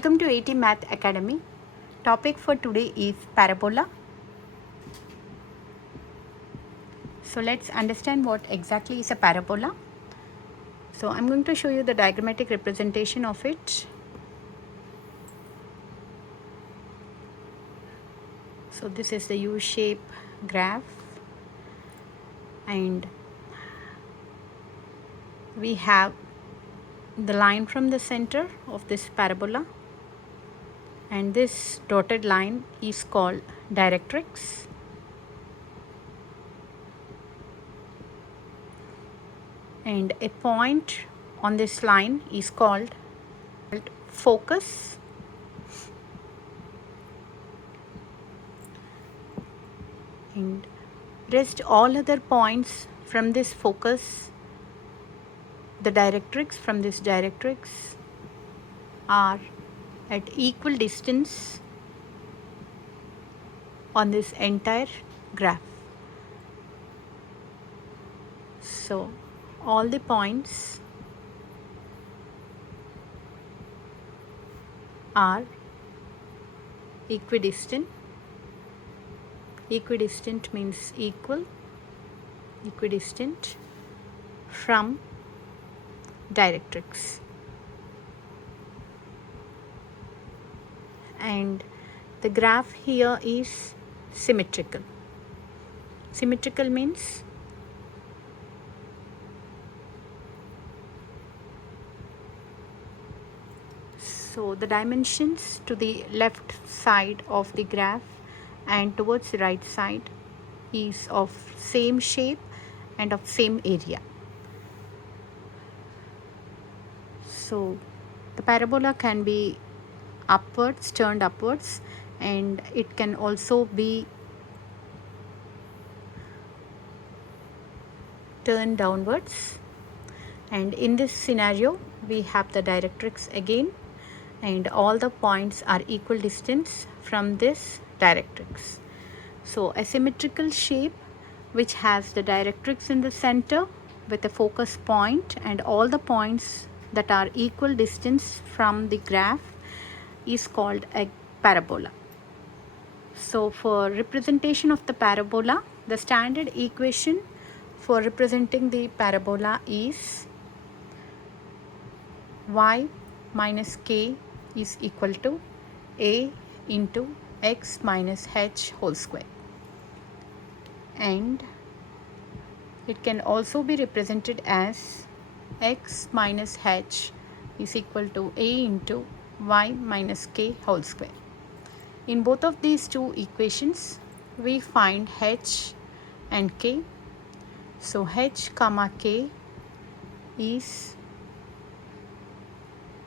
Welcome to AT Math Academy. Topic for today is parabola. So let's understand what exactly is a parabola. So I'm going to show you the diagrammatic representation of it. So this is the U-shape graph, and we have the line from the center of this parabola, and this dotted line is called directrix. And a point on this line is called focus. And rest all other points from this focus, the directrix from this directrix, are at equal distance on this entire graph. So all the points are equidistant. Equidistant means equal, equidistant from directrix. And the graph here is symmetrical. Symmetrical means so the dimensions to the left side of the graph and towards the right side is of same shape and of same area. So the parabola can be upwards, turned upwards, and it can also be turned downwards. And in this scenario we have the directrix again, and all the points are equal distance from this directrix. So a symmetrical shape which has the directrix in the center with a focus point and all the points that are equal distance from the graph is called a parabola. So for representation of the parabola, the standard equation for representing the parabola is y minus k is equal to a into x minus h whole square. And it can also be represented as x minus h is equal to a into y minus k whole square. In both of these two equations we find h and k. So h comma k is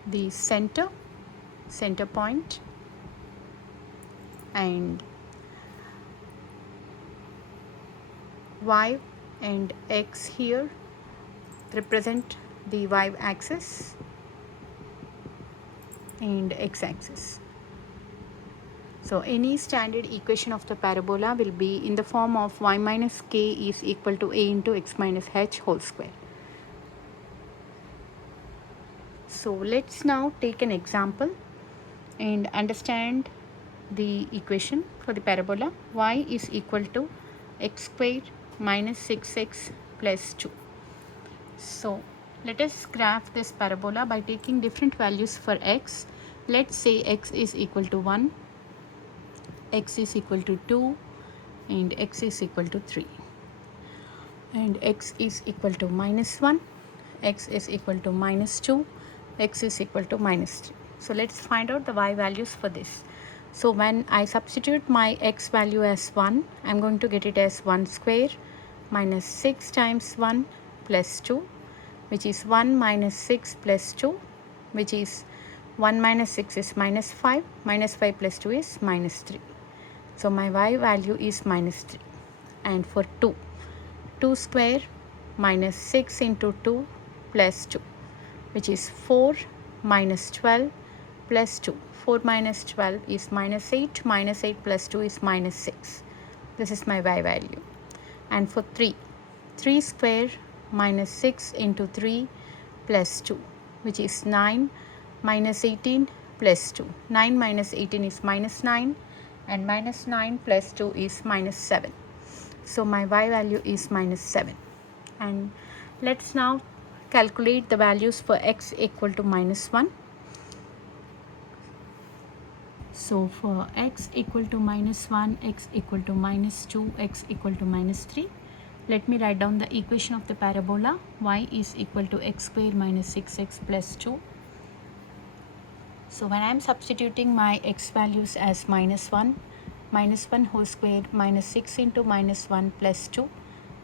the center point, and y and x here represent the y axis and x axis. So any standard equation of the parabola will be in the form of y minus k is equal to a into x minus h whole square. So let's now take an example and understand the equation for the parabola. Y is equal to x squared minus 6x plus 2. So let us graph this parabola by taking different values for x. Let's say x is equal to 1, x is equal to 2, and x is equal to 3. And x is equal to minus 1, x is equal to minus 2, x is equal to minus 3. So let's find out the y values for this. So when I substitute my x value as 1, I'm going to get it as 1 square minus 6 times 1 plus 2, which is 1 minus 6 plus 2, which is 1 minus 6 is minus 5, minus 5 plus 2 is minus 3. So my y value is minus 3. And for 2 square minus 6 into 2 plus 2, which is 4 minus 12 plus 2. 4 minus 12 is minus 8, minus 8 plus 2 is minus 6. This is my y value. And for 3 square minus 6 into 3 plus 2, which is 9 minus 18 plus 2. 9 minus 18 is minus 9, and minus 9 plus 2 is minus 7. So my y value is minus 7. And let's now calculate the values for x equal to minus 1. So for x equal to minus 1, x equal to minus 2, x equal to minus 3, let me write down the equation of the parabola. Y is equal to x square minus 6x plus 2. So when I am substituting my x values as minus 1 whole square minus 6 into minus 1 plus 2,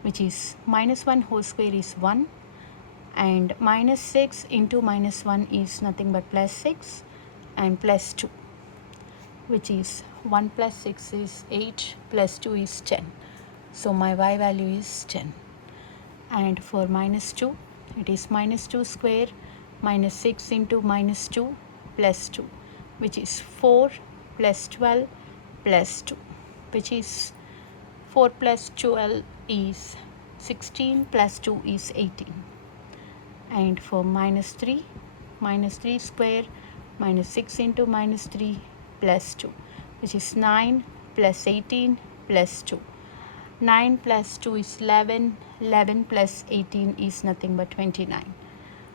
which is minus 1 whole square is 1, and minus 6 into minus 1 is nothing but plus 6, and plus 2, which is 1 plus 6 is 8 plus 2 is 10. So my y value is 10. And for minus 2, it is minus 2 square minus 6 into minus 2 plus 2, which is 4 plus 12 plus 2, which is 4 plus 12 is 16 plus 2 is 18. And for minus 3 square minus 6 into minus 3 plus 2, which is 9 plus 18 plus 2. 9 plus 2 is 11, 11 plus 18 is nothing but 29.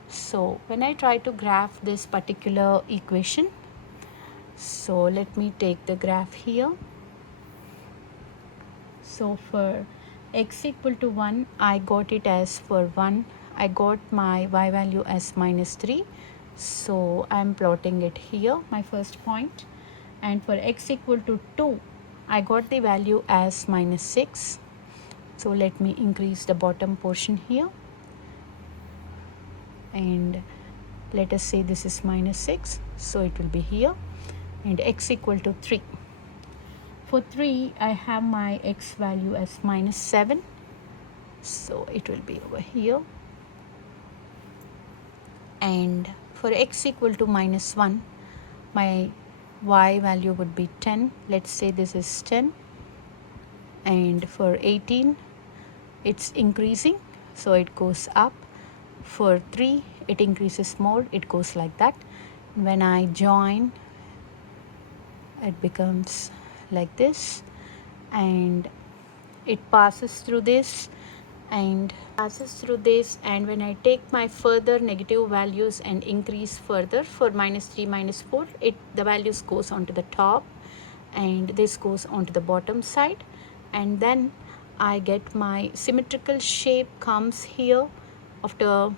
So when I try to graph this particular equation, so let me take the graph here. So for x equal to 1, I got it as for 1, I got my y value as minus 3. So I am plotting it here, my first point. And for x equal to 2, I got the value as minus 6. So let me increase the bottom portion here. And let us say this is minus 6. So it will be here. And x equal to 3. For 3, I have my x value as minus 7. So it will be over here. And for x equal to minus 1, my y value would be 10. Let's say this is 10. And for 18, it's increasing, so it goes up. For 3, it increases more, it goes like that. When I join, it becomes like this, and it passes through this and when I take my further negative values and increase further, for minus 3, minus 4, the values goes onto the top and this goes onto the bottom side, and then I get my symmetrical shape comes here after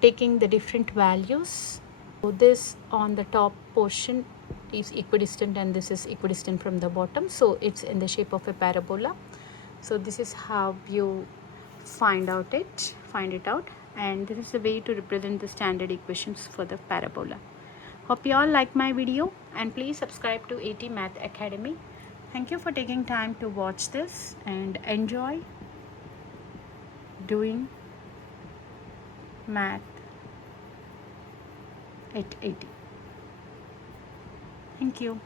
taking the different values. So this on the top portion is equidistant and this is equidistant from the bottom, so it's in the shape of a parabola. So this is how you find it out, and this is the way to represent the standard equations for the parabola. Hope you all like my video, and please subscribe to AT Math Academy. Thank you for taking time to watch this, and enjoy doing math at AT. Thank you.